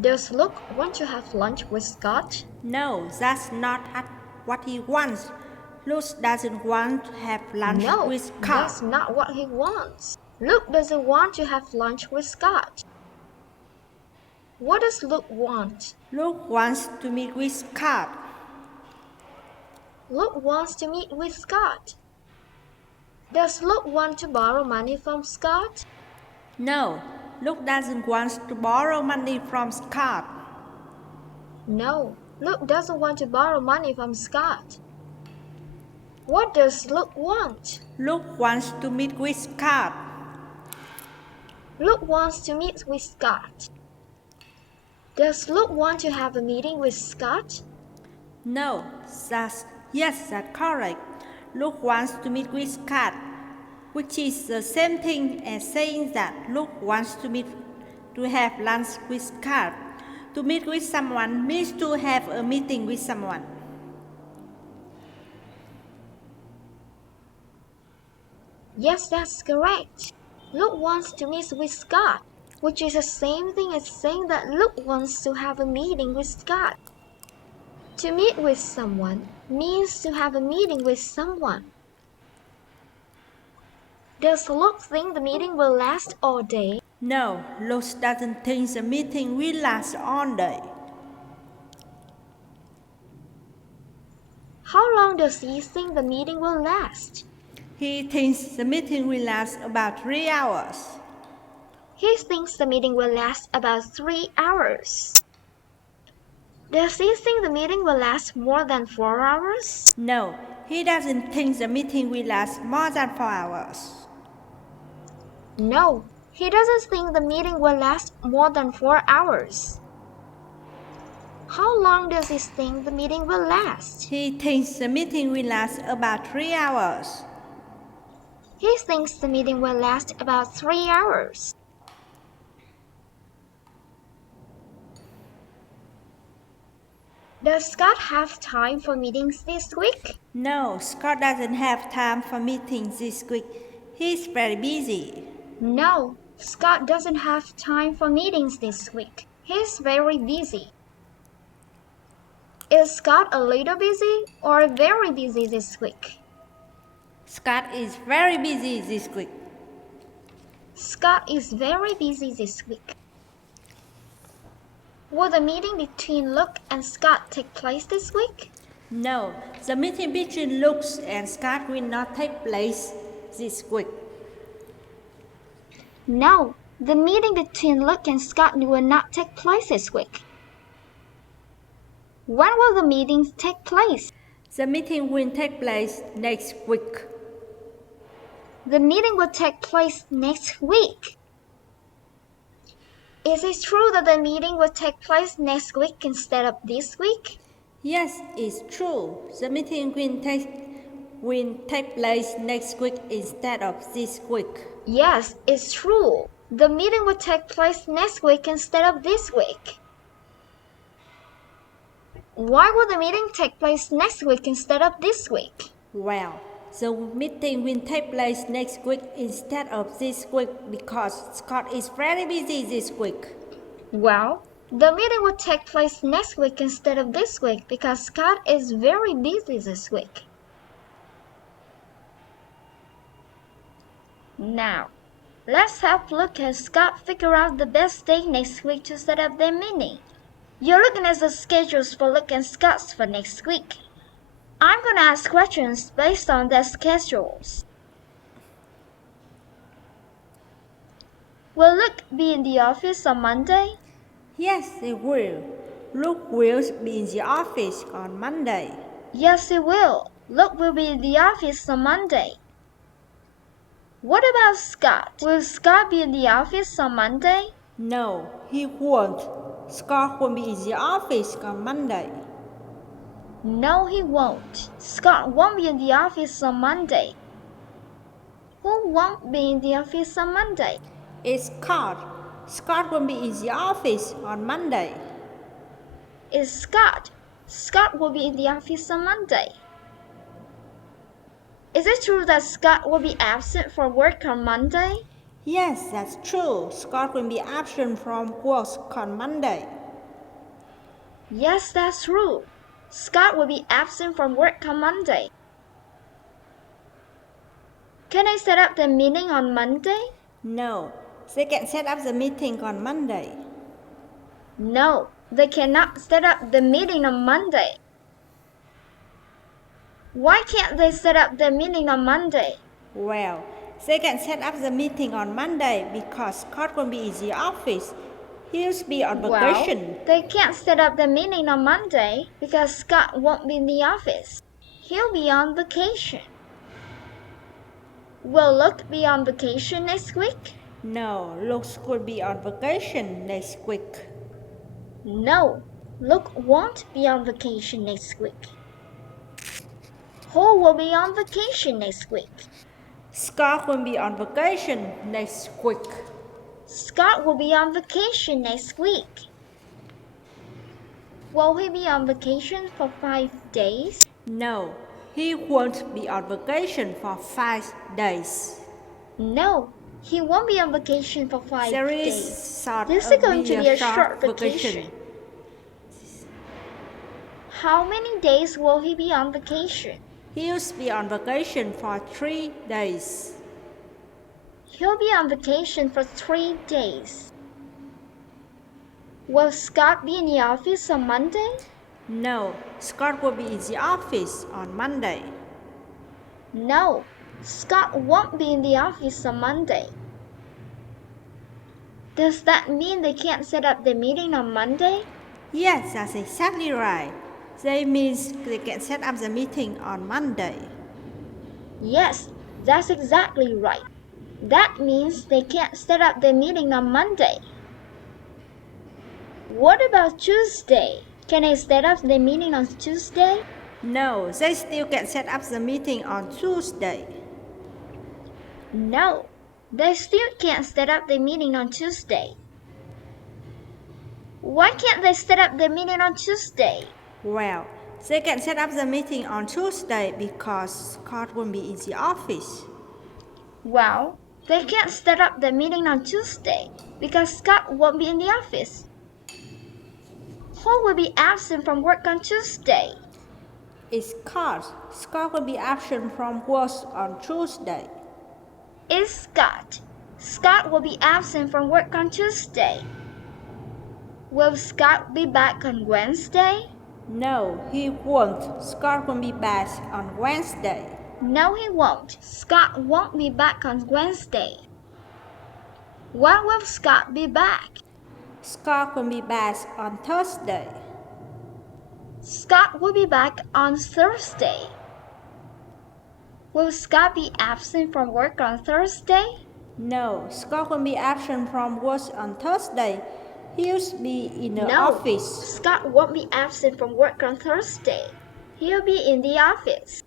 Does Luke want to have lunch with Scott? No, that's not what he wants. Luke doesn't want to have lunch No, with Scott. that's not what he wants. Luke doesn't want to have lunch with Scott. What does Luke want? Luke wants to meet with Scott. Luke wants to meet with Scott. Does Luke want to borrow money from Scott? No, Luke doesn't want to borrow money from Scott. No, Luke doesn't want to borrow money from Scott. What does Luke want? Luke wants to meet with Scott. Luke wants to meet with Scott. Does Luke want to have a meeting with Scott? No, yes, that's correct. Luke wants to meet with Scott, which is the same thing as saying that Luke wants to have lunch with Scott. To meet with someone means to have a meeting with someone. Yes, that's correct. Luke wants to meet with Scott, which is the same thing as saying that Luke wants to have a meeting with Scott. To meet with someone means to have a meeting with someone. Does Luke think the meeting will last all day? No, Luke doesn't think the meeting will last all day. How long does he think the meeting will last? He thinks the meeting will last about 3 hours. He thinks the meeting will last about 3 hours. Does he think the meeting will last more than 4 hours? No, he doesn't think the meeting will last more than 4 hours. No, he doesn't think the meeting will last more than 4 hours. How long does he think the meeting will last? He thinks the meeting will last about 3 hours. He thinks the meeting will last about 3 hours. Does Scott have time for meetings this week? No, Scott doesn't have time for meetings this week. He's very busy. No, Scott doesn't have time for meetings this week. He's very busy. Is Scott a little busy or very busy this week? Scott is very busy this week. Scott is very busy this week. Will the meeting between Luke and Scott take place this week? No, the meeting between Luke and Scott will not take place this week. No, the meeting between Luke and Scott will not take place this week. When will the meeting take place? The meeting will take place next week. The meeting will take place next week. Is it true that the meeting will take place next week instead of this week? Yes, it's true. The meeting will take place next week instead of this week. Yes, it's true. The meeting will take place next week instead of this week. Why will the meeting take place next week instead of this week? Well, the meeting will take place next week instead of this week because Scott is very busy this week. Well, the meeting will take place next week instead of this week because Scott is very busy this week. Now, let's help Luke and Scott figure out the best day next week to set up their meeting. You're looking at the schedules for Luke and Scott for next week. I'm going to ask questions based on their schedules. Will Luke be in the office on Monday? Yes, he will. Luke will be in the office on Monday. Yes, he will. Luke will be in the office on Monday. What about Scott? Will Scott be in the office on Monday? No, he won't. Scott won't be in the office on Monday. No, he won't. Scott won't be in the office on Monday. Who won't be in the office on Monday? It's Scott. Scott won't be in the office on Monday. It's Scott. Scott will be in the office on Monday. Is it true that Scott will be absent for work on Monday? Yes, that's true. Scott will be absent from work on Monday. Yes, that's true. Scott will be absent from work on Monday. Can I set up the meeting on Monday? No, they can set up the meeting on Monday. No, they cannot set up the meeting on Monday. Why can't they set up the meeting on Monday? Well, they can set up the meeting on Monday because Scott won't be in the office. He'll be on vacation. Well, they can't set up the meeting on Monday because Scott won't be in the office. He'll be on vacation. Will Luke be on vacation next week? No, Luke will be on vacation next week. No, Luke won't be on vacation next week. Who will be on vacation next week? Scott will be on vacation next week. Scott will be on vacation next week. Will he be on vacation for 5 days? No, he won't be on vacation for 5 days. No, he won't be on vacation for 5 There days. is sort This is of going to be a short vacation. vacation. How many days will he be on vacation? He'll be on vacation for 3 days. He'll be on vacation for 3 days. Will Scott be in the office on Monday? No, Scott will be in the office on Monday. No, Scott won't be in the office on Monday. Does that mean they can't set up the meeting on Monday? Yes, that's exactly right. That means they can set up the meeting on Monday. Yes, that's exactly right. That means they can't set up the meeting on Monday. What about Tuesday? Can I set up the meeting on Tuesday? No, they still can set up the meeting on Tuesday. No, they still can't set up the meeting on Tuesday. Why can't they set up the meeting on Tuesday? Well, they can set up the meeting on Tuesday because Scott won't be in the office. Well, they can't set up the meeting on Tuesday because Scott won't be in the office. Who will be absent from work on Tuesday? It's Scott. Scott will be absent from work on Tuesday. It's Scott. Scott will be absent from work on Tuesday. Will Scott be back on Wednesday? No, he won't. Scott will be back on Wednesday. No, he won't. Scott won't be back on Wednesday. When will Scott be back? Scott will be back on Thursday. Scott will be back on Thursday. Will Scott be absent from work on Thursday? No, Scott will be absent from work on Thursday. He'll be in the No, office. Scott won't be absent from work on Thursday. He'll be in the office.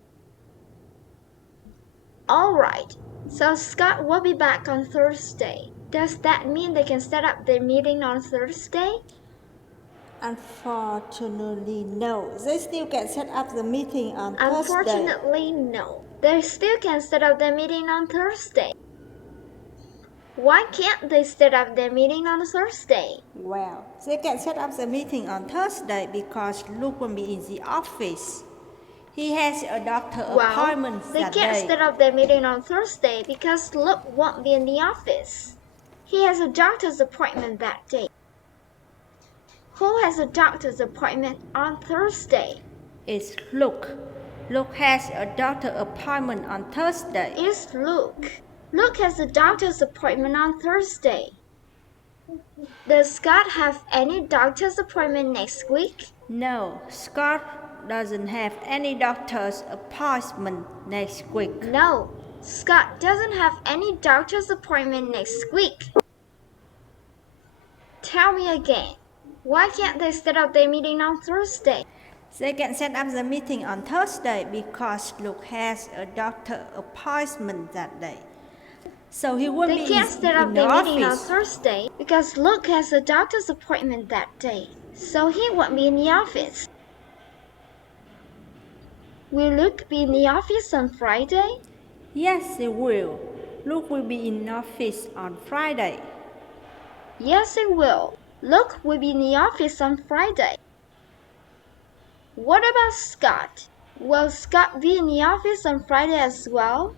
Alright, so Scott will be back on Thursday. Does that mean they can set up their meeting on Thursday? Unfortunately, no. They still can set up the meeting on Thursday. Unfortunately, no. They still can set up their meeting on Thursday. Why can't they set up their meeting on Thursday? Well, they can set up the meeting on Thursday because Luke will be in the office. He has a doctor appointment They that can't day. set up their meeting on Thursday because Luke won't be in the office. He has a doctor's appointment that day. Who has a doctor's appointment on Thursday? It's Luke. Luke has a doctor appointment on Thursday. It's Luke. Luke has a doctor's appointment on Thursday. Does Scott have any doctor's appointment next week? No, Scott doesn't have any doctor's appointment next week. No, Scott doesn't have any doctor's appointment next week. Tell me again, why can't they set up their meeting on Thursday? They can set up the meeting on Thursday because Luke has a doctor appointment that day. So he won't They be can't set up in the their meeting on office. Thursday because Luke has a doctor's appointment that day. So he won't be in the office. Will Luke be in the office on Friday? Yes, he will. Luke will be in office on Friday. Yes, he will. Luke will be in the office on Friday. What about Scott? Will Scott be in the office on Friday as well?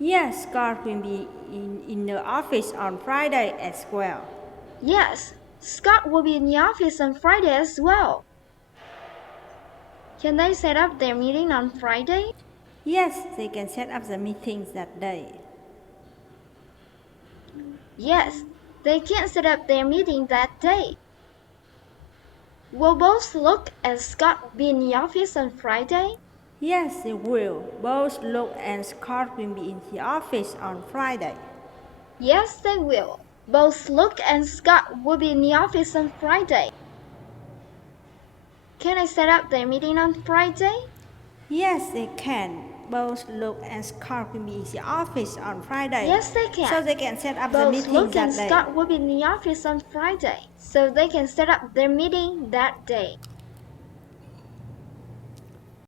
Yes, Scott will be in the office on Friday as well. Yes, Scott will be in the office on Friday as well. Can they set up their meeting on Friday? Yes, they can set up the meetings that day. Yes, they can set up their meeting that day. Will both Luke and Scott be in the office on Friday? Yes, they will. Both Luke and Scott will be in the office on Friday. Yes, they will. Both Luke and Scott will be in the office on Friday. Can I set up their meeting on Friday? Yes, they can. Both Luke and Scott will be in the office on Friday. Yes, they can. So they can set up the Both meetings Luke that and day. Scott will be in the office on Friday, so they can set up their meeting that day.